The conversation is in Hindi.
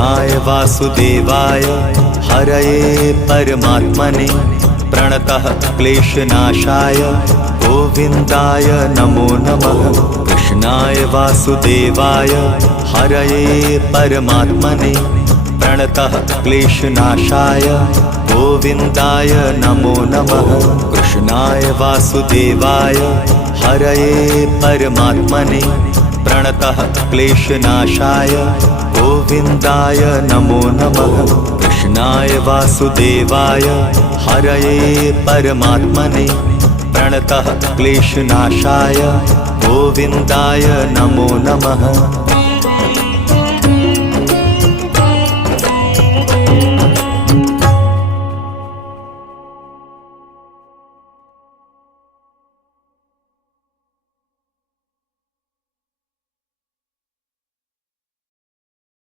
कृष्णाय वासुदेवाय हरये परमात्मने प्रणतः क्लेशनाशाय गोविन्दाय नमो नमः। कृष्णाय वासुदेवाय हरये परमात्मने प्रणतः क्लेशनाशाय गोविन्दाय नमो नमः। कृष्णाय वासुदेवाय हरये परमात्मने प्रणतः क्लेशनाशाय गोविन्दाय नमो नमः। कृष्णाय वासुदेवाय हरये परमात्मने प्रणतः क्लेशनाशाय गोविन्दाय नमो नमः।